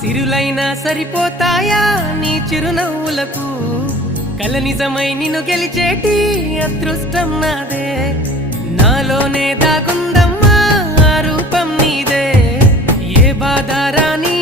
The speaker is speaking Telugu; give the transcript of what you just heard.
సిరులైనా సరిపోతాయా నీ చిరునవ్వులకు కల నిజమై నిన్ను గెలిచేటి అదృష్టం నాదే నాలోనే దాగుందమ్మా ఆ రూపం నీదే ఏ బాధ రాని